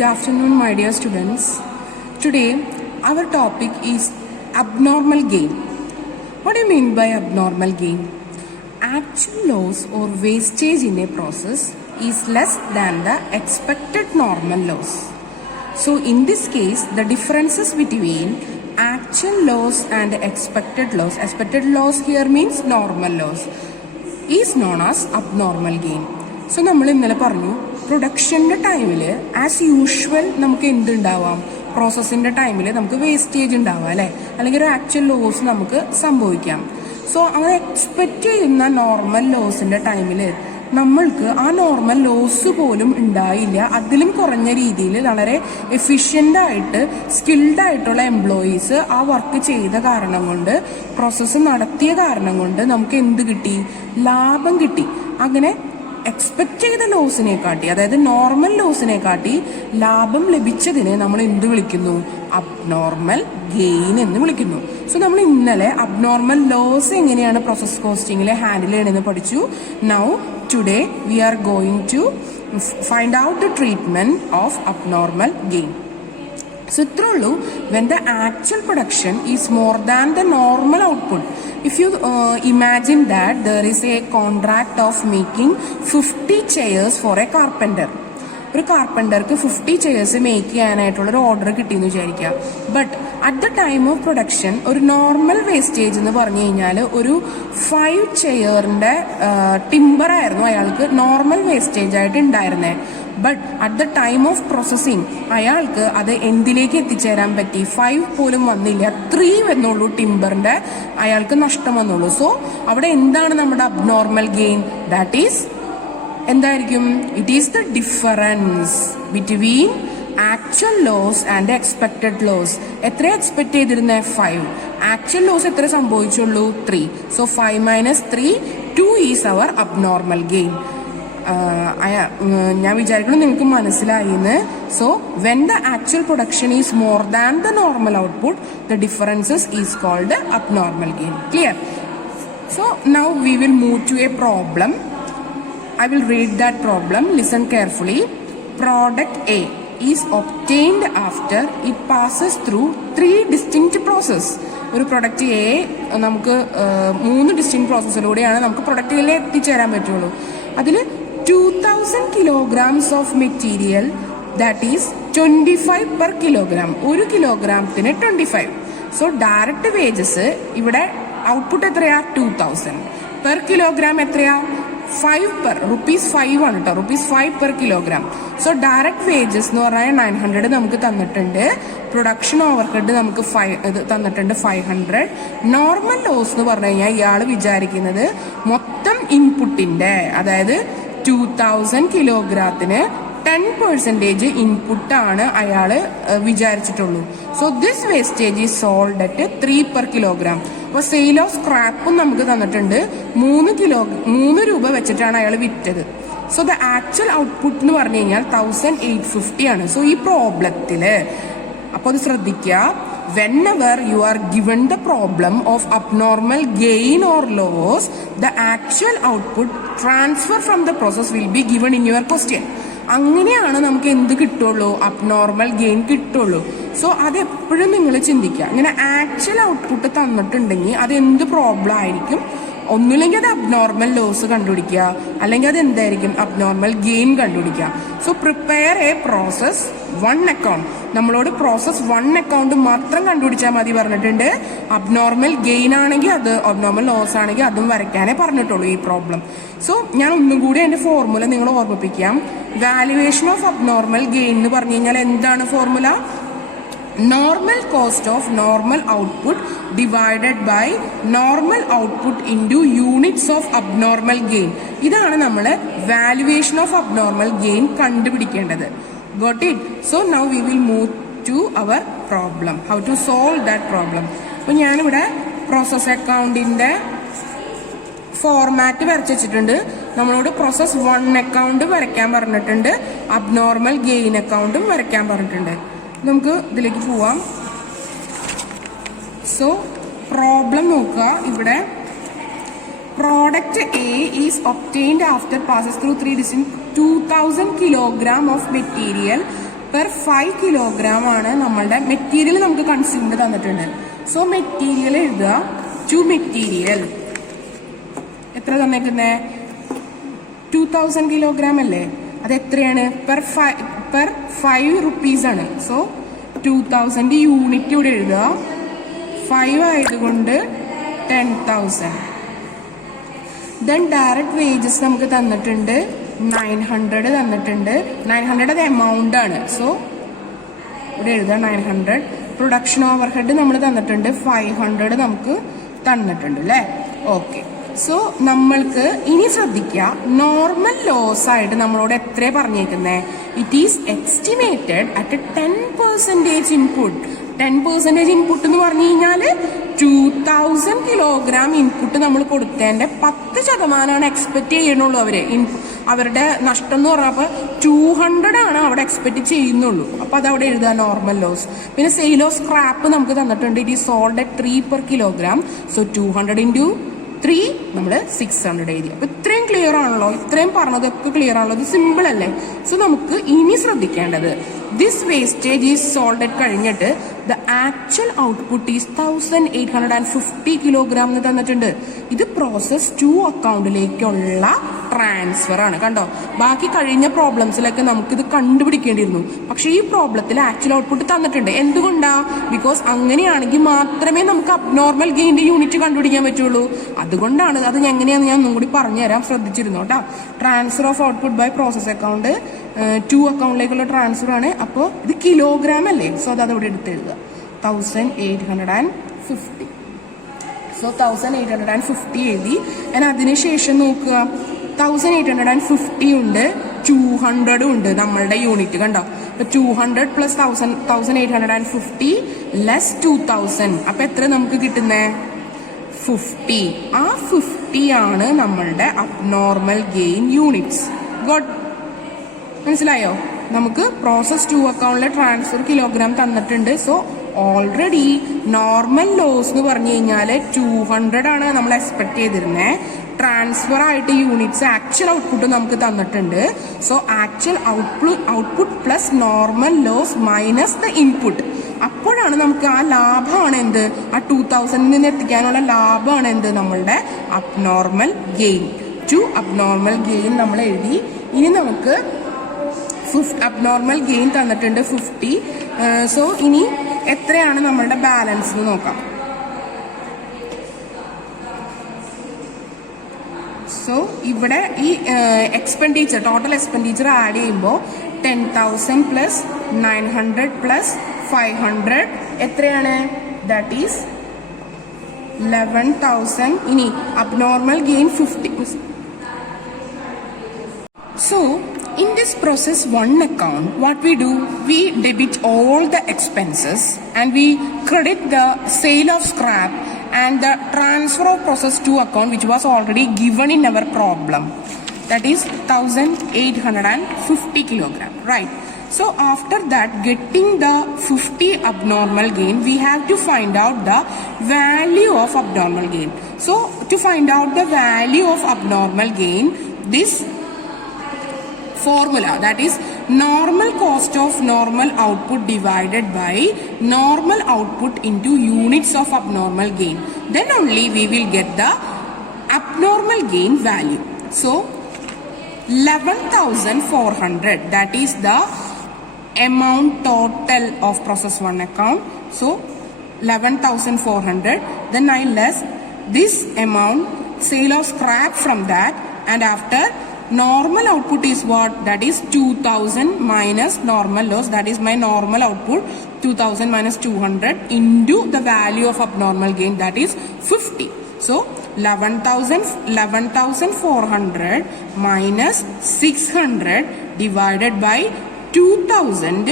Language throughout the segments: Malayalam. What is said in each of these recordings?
Good afternoon, my dear students. Today, our topic is abnormal gain. What do you mean by abnormal gain? Actual loss or wastage in a process is less than the expected normal loss. So, in this case, the differences between actual loss and expected loss here means normal loss, is known as abnormal gain. So, നമ്മൾ ഇന്നലെ പറഞ്ഞു പ്രൊഡക്ഷൻ്റെ ടൈമിൽ ആസ് യൂഷ്വൽ നമുക്ക് എന്തുണ്ടാവാം, പ്രോസസ്സിൻ്റെ ടൈമിൽ നമുക്ക് വേസ്റ്റേജ് ഉണ്ടാവാം അല്ലേ, അല്ലെങ്കിൽ ഒരു ആക്ച്വൽ ലോസ് നമുക്ക് സംഭവിക്കാം. സോ അങ്ങനെ എക്സ്പെക്റ്റ് ചെയ്യുന്ന നോർമൽ ലോസിൻ്റെ ടൈമിൽ നമ്മൾക്ക് ആ നോർമൽ ലോസ് പോലും ഉണ്ടായില്ല. അതിലും കുറഞ്ഞ രീതിയിൽ വളരെ എഫിഷ്യൻ്റായിട്ട് സ്കിൽഡ് ആയിട്ടുള്ള എംപ്ലോയീസ് ആ വർക്ക് ചെയ്ത കാരണം കൊണ്ട്, പ്രോസസ്സ് നടത്തിയ കാരണം കൊണ്ട് നമുക്ക് എന്ത് കിട്ടി, ലാഭം കിട്ടി. അങ്ങനെ എക്സ്പെക്ട് ചെയ്ത ലോസിനെ കാട്ടി, അതായത് നോർമൽ ലോസിനെ കാട്ടി ലാഭം ലഭിച്ചതിനെ നമ്മൾ എന്ത് വിളിക്കുന്നു, അബ്നോർമൽ ഗെയിൻ എന്ന് വിളിക്കുന്നു. സോ നമ്മൾ ഇന്നലെ അബ്നോർമൽ ലോസ് എങ്ങനെയാണ് പ്രോസസ് കോസ്റ്റിംഗിൽ ഹാൻഡിൽ ചെയ്യണമെന്ന് പഠിച്ചു. Now today we are going to find out the treatment of abnormal gain. So, when the actual production is more than the normal output, if you imagine that there is a contract of making 50 chairs for a carpenter. ഒരു കാർപ്പൻറ്റർക്ക് 50 ചെയർസ് മേക്ക് ചെയ്യാനായിട്ടുള്ളൊരു ഓർഡർ കിട്ടിയെന്ന് വിചാരിക്കുക. But at the time of production ഒരു നോർമൽ വേസ്റ്റേജ് എന്ന് പറഞ്ഞു കഴിഞ്ഞാൽ ഒരു 5 ചെയറിൻ്റെ ടിമ്പറായിരുന്നു അയാൾക്ക് നോർമൽ വേസ്റ്റേജ് ആയിട്ട് ഉണ്ടായിരുന്നത്. But at the time of processing അയാൾക്ക് അത് എന്തിലേക്ക് എത്തിച്ചേരാൻ പറ്റി, 5 പോലും വന്നില്ല, 3 വന്നുള്ളൂ ടിമ്പറിൻ്റെ അയാൾക്ക് നഷ്ടം വന്നുള്ളൂ. സോ അവിടെ എന്താണ് നമ്മുടെ അബ്നോർമൽ ഗെയിൻ? ദാറ്റ് ഈസ് എന്തായിരിക്കും? It is the difference between actual loss and expected loss. എത്ര എക്സ്പെക്ട് ചെയ്തിരുന്നത്? 5. ആക്ച്വൽ ലോസ് എത്ര സംഭവിച്ചുള്ളൂ? 3. So 5 - 3, 2 is our abnormal gain. ഞാൻ വിചാരിക്കുന്നു നിങ്ങൾക്ക് മനസ്സിലായിന്ന്. So when the actual production is more than the normal output, the differences is called abnormal gain. Clear? So now we will move to a problem. I will read that problem. Listen carefully. Product A is obtained after it passes through 3 distinct processes. ഒരു പ്രൊഡക്റ്റ് എ നമുക്ക് 3 ഡിസ്റ്റിങ് പ്രോസസ്സിലൂടെയാണ് നമുക്ക് പ്രൊഡക്റ്റിൽ എത്തിച്ചേരാൻ പറ്റുള്ളൂ. അതിൽ 2000 kilograms of material, that is 25 per kilogram. 1 കിലോഗ്രാമത്തിന് 25. So direct wages ഇവിടെ ഔട്ട്പുട്ട് എത്രയാ? 2000. പെർ കിലോഗ്രാം എത്രയാ? 5 per rupees 5 ആണ് കേട്ടോ, ₹5 per kilogram. So direct wages എന്ന് പറഞ്ഞാൽ 900 നമുക്ക് തന്നിട്ടുണ്ട്. പ്രൊഡക്ഷൻ ഓവർഹെഡ് നമുക്ക് തന്നിട്ടുണ്ട് 500. നോർമൽ ലോസ് എന്ന് പറഞ്ഞു കഴിഞ്ഞാൽ ഇയാൾ വിചാരിക്കുന്നത് മൊത്തം ഇൻപുട്ടിന്റെ, അതായത് 2000 കിലോഗ്രാത്തിന് 10% ഇൻപുട്ടാണ് അയാൾ വിചാരിച്ചിട്ടുള്ളൂ. So this wastage is sold at 3 per kilogram. അപ്പോൾ സെയിൽ ഓഫ് സ്ക്രാപ്പും നമുക്ക് തന്നിട്ടുണ്ട്. 3 രൂപ വെച്ചിട്ടാണ് അയാൾ വിറ്റത്. സോ ദ ആക്ച്വൽ ഔട്ട്പുട്ട് എന്ന് പറഞ്ഞു കഴിഞ്ഞാൽ 1850 ആണ്. സോ ഈ പ്രോബ്ലത്തില് അപ്പോൾ അത് ശ്രദ്ധിക്കുക. whenever you are given the problem of abnormal gain or loss, the actual output transfer from the process will be given in your question. അങ്ങനെയാണ് നമുക്ക് എന്ത് കിട്ടുള്ളൂ, അബ്നോർമൽ ഗെയിൻ കിട്ടുള്ളൂ. സോ അതെപ്പോഴും നിങ്ങൾ ചിന്തിക്കുക. ഇങ്ങനെ ആക്ച്വൽ ഔട്ട്പുട്ട് തന്നിട്ടുണ്ടെങ്കിൽ അത് എന്ത് പ്രോബ്ലം ആയിരിക്കും? ഒന്നുമില്ലെങ്കിൽ അത് അബ്നോർമൽ ലോസ് കണ്ടുപിടിക്കുക, അല്ലെങ്കിൽ അത് എന്തായിരിക്കും, അബ്നോർമൽ ഗെയിൻ കണ്ടുപിടിക്കുക. So prepare A process 1 account. നമ്മളോട് പ്രോസസ് 1 അക്കൗണ്ട് മാത്രം കണ്ടുപിടിച്ചാൽ മതി പറഞ്ഞിട്ടുണ്ട്. അബ്നോർമൽ ഗെയിൻ ആണെങ്കിൽ അത്, അബ്നോർമൽ ലോസ് ആണെങ്കിൽ അതും വരയ്ക്കാനേ പറഞ്ഞിട്ടുള്ളൂ ഈ പ്രോബ്ലം. സോ ഞാൻ ഒന്നും കൂടി അതിന്റെ ഫോർമുല നിങ്ങൾ ഓർമ്മിപ്പിക്കാം. വാല്യുവേഷൻ ഓഫ് അബ്നോർമൽ ഗെയിൻ എന്ന് പറഞ്ഞു കഴിഞ്ഞാൽ എന്താണ് formula? Normal cost of normal output divided by normal output into units of abnormal gain. ഇതാണ് നമ്മൾ വാല്യുവേഷൻ ഓഫ് അബ്നോർമൽ ഗെയിൻ കണ്ടുപിടിക്കേണ്ടത്. Got it? So now we will move to our problem, how to solve that problem. അപ്പോൾ ഞാനിവിടെ പ്രോസസ് അക്കൗണ്ടിൻ്റെ ഫോർമാറ്റ് വരച്ച് വെച്ചിട്ടുണ്ട്. നമ്മളോട് പ്രോസസ് 1 അക്കൗണ്ട് വരയ്ക്കാൻ പറഞ്ഞിട്ടുണ്ട്, അബ്നോർമൽ ഗെയിൻ അക്കൗണ്ടും വരയ്ക്കാൻ പറഞ്ഞിട്ടുണ്ട്. നമുക്ക് ഇതിലേക്ക് പോവാം. സോ പ്രോബ്ലം നോക്കുക. ഇവിടെ product A is obtained after passes through 3 distinct 2000 kilogram of material per 5 kilogram ആണ് നമ്മളുടെ മെറ്റീരിയൽ നമുക്ക് കൺസ്യൂംഡ് തന്നിട്ടുണ്ട്. സോ മെറ്റീരിയൽ എഴുതുക. ടു മെറ്റീരിയൽ എത്ര തന്നേക്കുന്നേ? 2000 കിലോഗ്രാം അല്ലേ? അത് എത്രയാണ്? പെർ 5 rupees ആണ്. സോ 2000 യൂണിറ്റ് ഇവിടെ എഴുതുക. 5 ആയതുകൊണ്ട് 10,000. ദെൻ ഡയറക്റ്റ് വേജസ് നമുക്ക് തന്നിട്ടുണ്ട് 900 തന്നിട്ടുണ്ട്. 900 അത് എമൗണ്ട് ആണ്. സോ ഇവിടെ എഴുതുക 900. പ്രൊഡക്ഷൻ ഓവർ ഹെഡ് നമ്മൾ തന്നിട്ടുണ്ട് 500 നമുക്ക് തന്നിട്ടുണ്ട് അല്ലേ? ഓക്കെ. സോ നമ്മൾക്ക് ഇനി ശ്രദ്ധിക്കുക, നോർമൽ ലോസ് ആയിട്ട് നമ്മളോട് എത്ര പറഞ്ഞേക്കുന്നേ? It is estimated at 10% input. 10% input എന്ന് പറഞ്ഞു കഴിഞ്ഞാൽ 2000 കിലോഗ്രാം ഇൻപുട്ട് നമ്മൾ കൊടുത്തതിന്റെ 10% എക്സ്പെക്ട് ചെയ്യണുള്ളൂ അവരുടെ നഷ്ടം എന്ന് പറഞ്ഞപ്പോൾ 200 ആണ് അവിടെ എക്സ്പെക്ട് ചെയ്യുന്നുള്ളൂ. അപ്പൊ അതവിടെ എഴുതുക നോർമൽ ലോസ്. പിന്നെ സെയിൽ ഓഫ് സ്ക്രാപ്പ് നമുക്ക് തന്നിട്ടുണ്ട്. It is sold at 3 per kilogram. So 200 into 3 നമ്മൾ 600 എഴുതി. അപ്പൊ ഇത്രയും ക്ലിയർ ആണല്ലോ? ഇത്രയും പറഞ്ഞതൊക്കെ ക്ലിയർ ആണല്ലോ? ഇത് സിമ്പിൾ അല്ലേ? സോ നമുക്ക് ഇനി ശ്രദ്ധിക്കേണ്ടത്, this wastage is sold at കഴിഞ്ഞിട്ട് the actual output is 1850 kilogram എന്ന് തന്നിട്ടുണ്ട്. ഇത് പ്രോസസ് 2 അക്കൗണ്ടിലേക്കുള്ള ട്രാൻസ്ഫർ ആണ്. കണ്ടോ? ബാക്കി കഴിഞ്ഞ പ്രോബ്ലംസിലൊക്കെ നമുക്ക് ഇത് കണ്ടുപിടിക്കേണ്ടിയിരുന്നു. പക്ഷെ ഈ പ്രോബ്ലത്തിൽ ആക്ച്വൽ ഔട്ട്പുട്ട് തന്നിട്ടുണ്ട്. എന്തുകൊണ്ടാ? ബിക്കോസ് അങ്ങനെയാണെങ്കിൽ മാത്രമേ നമുക്ക് അബ്നോർമൽ ഗെയിന്റെ യൂണിറ്റ് കണ്ടുപിടിക്കാൻ പറ്റുള്ളൂ. അതുകൊണ്ടാണ്. അത് എങ്ങനെയാണെന്ന് ഞാൻ ഒന്നും കൂടി പറഞ്ഞുതരാം, ശ്രദ്ധിച്ചിരുന്നു കേട്ടോ. Transfer of output by process account 2 അക്കൗണ്ടിലേക്കുള്ള ട്രാൻസ്ഫർ ആണ്. അപ്പോൾ ഇത് കിലോഗ്രാം അല്ലേ? സോ അത് അവിടെ എടുത്ത് എഴുതുക. 1850. സോ 1850 എഴുതി. അതിനുശേഷം നോക്കുക, 1850 ഉണ്ട്, 200 ഉണ്ട് നമ്മളുടെ യൂണിറ്റ്. കണ്ടോ? അപ്പൊ 200 പ്ലസ് 1850 ലെസ് 2000. അപ്പൊ എത്ര നമുക്ക് കിട്ടുന്നേ? 50. ആ 50 ആണ് നമ്മളുടെ അബ്നോർമൽ ഗെയിൻ യൂണിറ്റ്സ്. ഗോഡ്, മനസ്സിലായോ? നമുക്ക് പ്രോസസ് 2 അക്കൗണ്ടിലെ ട്രാൻസ്ഫർ കിലോഗ്രാം തന്നിട്ടുണ്ട്. സോ ഓൾറെഡി നോർമൽ ലോസ് എന്ന് പറഞ്ഞു കഴിഞ്ഞാൽ 200 ആണ് നമ്മൾ എക്സ്പെക്ട് ചെയ്തിരുന്നത്. ട്രാൻസ്ഫർ ആയിട്ട് യൂണിറ്റ്സ് ആക്ച്വൽ ഔട്ട്പുട്ട് നമുക്ക് തന്നിട്ടുണ്ട്. So actual output plus normal loss minus the input. അപ്പോഴാണ് നമുക്ക് ആ ലാഭമാണ് എന്ത്? ആ 2000 നിന്ന് എത്തിക്കാനുള്ള ലാഭമാണ് എന്ത്? നമ്മളുടെ അബ്നോർമൽ ഗെയിൻ. 2 അബ്നോർമൽ ഗെയിൻ നമ്മൾ എഴുതി. ഇനി നമുക്ക് അബ്നോർമൽ ഗെയിൻ തന്നിട്ടുണ്ട് 50. സോ ഇനി എത്രയാണ് നമ്മളുടെ ബാലൻസ് എന്ന് നോക്കാം. സോ ഇവിടെ ഈ എക്സ്പെൻഡിച്ചർ, ടോട്ടൽ എക്സ്പെൻഡിച്ചർ ആഡ് ചെയ്യുമ്പോൾ 10,000 പ്ലസ് 900 പ്ലസ് 500 എത്രയാണ്? That is 11,000. ഇനി abnormal gain 50. So in this process 1 account, what we do, we debit all the expenses and we credit the sale of scrap and the transfer of process 2 account, which was already given in our problem. That is 1850 kilogram, right? So after that, getting the 50 abnormal gain, we have to find out the value of abnormal gain. So to find out the value of abnormal gain, this formula, that is normal cost of normal output divided by normal output into units of abnormal gain. Then only we will get the abnormal gain value. So 11,400, that is the amount total of process 1 account. So 11,400. Then I less this amount sale of scrap from that, and after normal output is what? That is 2,000 minus normal loss. That is my normal output. 2,000 minus 200 into the value of abnormal gain, that is 50. So 11,400 minus 600 divided by 2,000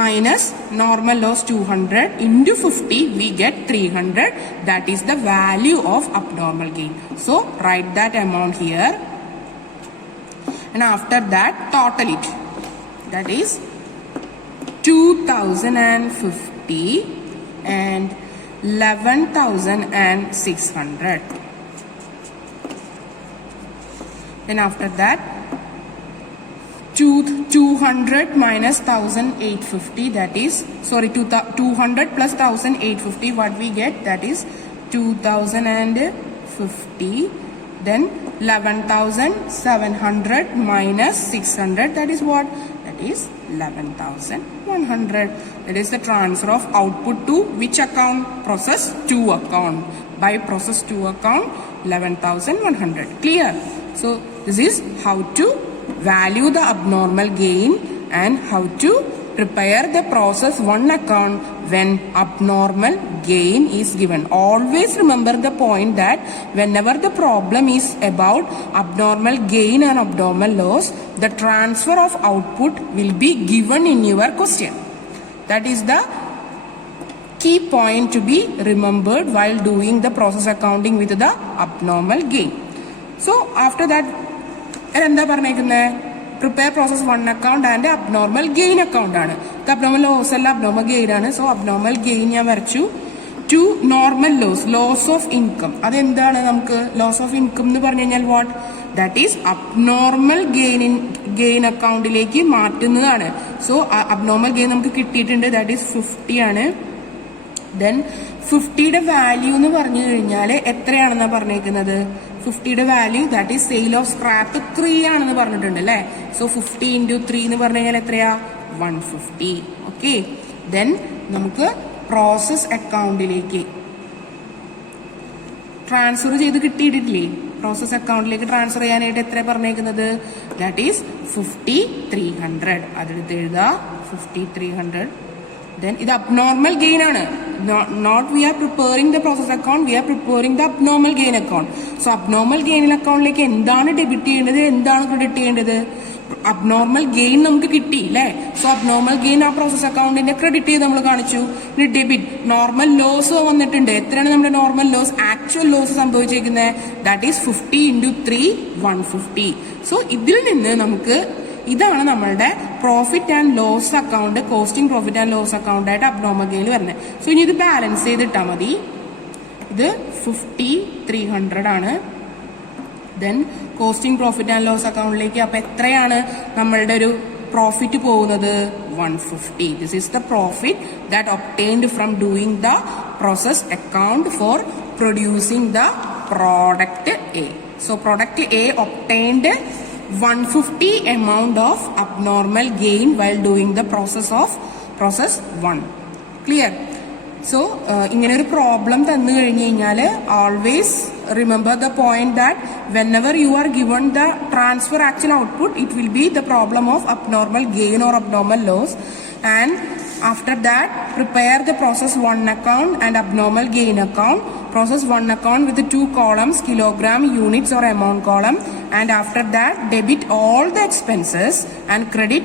minus normal loss 200 into 50, we get 300. That is the value of abnormal gain. So write that amount here. And after that, total it. That is 2,050 and 11,600. Then after that, 200 minus 1850, that is, sorry, 200 plus 1850, what we get, that is 2050. Then 11,700 minus 600, that is what? That is 11,100. That is the transfer of output to which account? Process 2 account. By process 2 account, 11,100. Clear? So this is how to value the abnormal gain and how to prepare the process 1 account when abnormal gain is given. Always remember the point that whenever the problem is about abnormal gain and abnormal loss, the transfer of output will be given in your question. That is the key point to be remembered while doing the process accounting with the abnormal gain. So after that, prepare process 1 account and abnormal gain account. The abnormal loss and abnormal gain. So abnormal gain to normal loss, loss of income. Loss of income what? That is abnormal gain account. So abnormal gain that is 50. Then 50 value 50 value, that is sale of scrap 3 so 50 into 3 150. Okay, then namukku process account transfer process account transfer that is 5300. 5300. Then this abnormal gain. Not we are preparing the process account, we are preparing the abnormal gain account. So abnormal gain account like debit credit abnormal gain so abnormal gain process account credit debit. Normal loss normal loss, actual loss that is 50 into 3 150. So this is our profit and loss account, costing profit and loss account at abnormal gain. So, this balance this 50,300. Then, costing profit and loss account profit 150. This is the profit that obtained from doing the process account for producing the product A. So, product A obtained 150 amount of abnormal gain while doing the process 1. Clear? So, in a problem, always remember the point that whenever you are given the transfer actual output, it will be the problem of abnormal gain or abnormal loss. And after that, prepare the process 1 account and abnormal gain account. Process 1 account with the 2 columns, kilogram, units or amount column. And after that, debit all the expenses and credit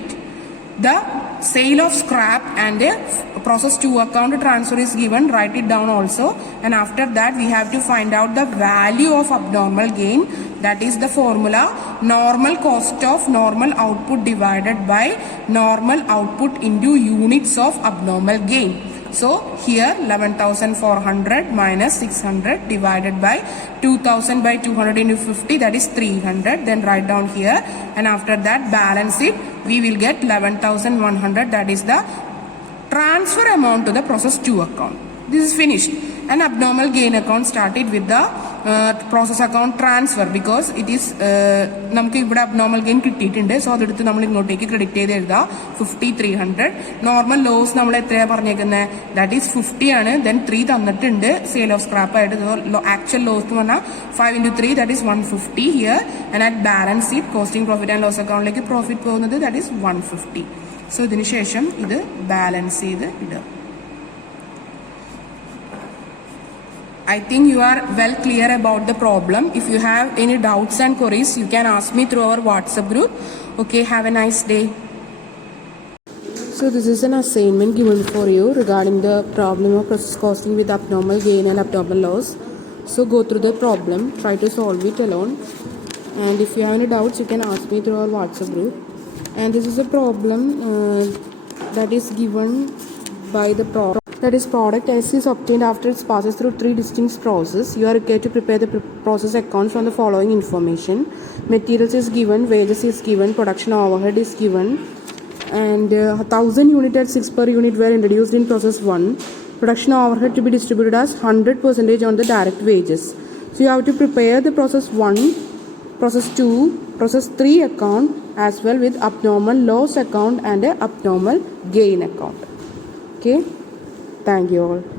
the sale of scrap, and a process 2 account transfer is given. Write it down also. And after that, we have to find out the value of abnormal gain. That is the formula: normal cost of normal output divided by normal output into units of abnormal gain. So here 11,400 minus 600 divided by 2,000 by 200 into 50, that is 300. Then write down here, and after that balance it. We will get 11,100. That is the transfer amount to the process 2 account. This is finished. An abnormal gain account started with the process account transfer, because it is abnormal gain kittittunde. So adathu nammal ingotteke credit cheythu ezhudha 5300. Normal loss nammal etraya parnekkunne, that is 50 aanu. Then 3 thannittunde sale of scrap aayittu. Actual loss nu vanna 5 into 3, that is 150 here. And at balance sheet costing profit and loss account like profit പോകുന്നത്, that is 150. So ഇതിനു ശേഷം ഇത് ബാലൻസ് ചെയ്ത് ഇടുക. I think you are well clear about the problem. If you have any doubts and queries, you can ask me through our WhatsApp group. Okay, have a nice day. So this is an assignment given for you regarding the problem of process costing with abnormal gain and abnormal loss. So go through the problem, try to solve it alone. And if you have any doubts, you can ask me through our WhatsApp group. And this is a problem that is given by the problem. That is, product S is obtained after it passes through 3 distinct processes. You are required to prepare the process accounts from the following information. Materials is given, wages is given, production overhead is given, and 1000 unit at 6 per unit were introduced in process 1. Production overhead to be distributed as 100% on the direct wages. So you have to prepare the process 1, process 2, process 3 account as well with abnormal loss account and a abnormal gain account. Okay, thank you all.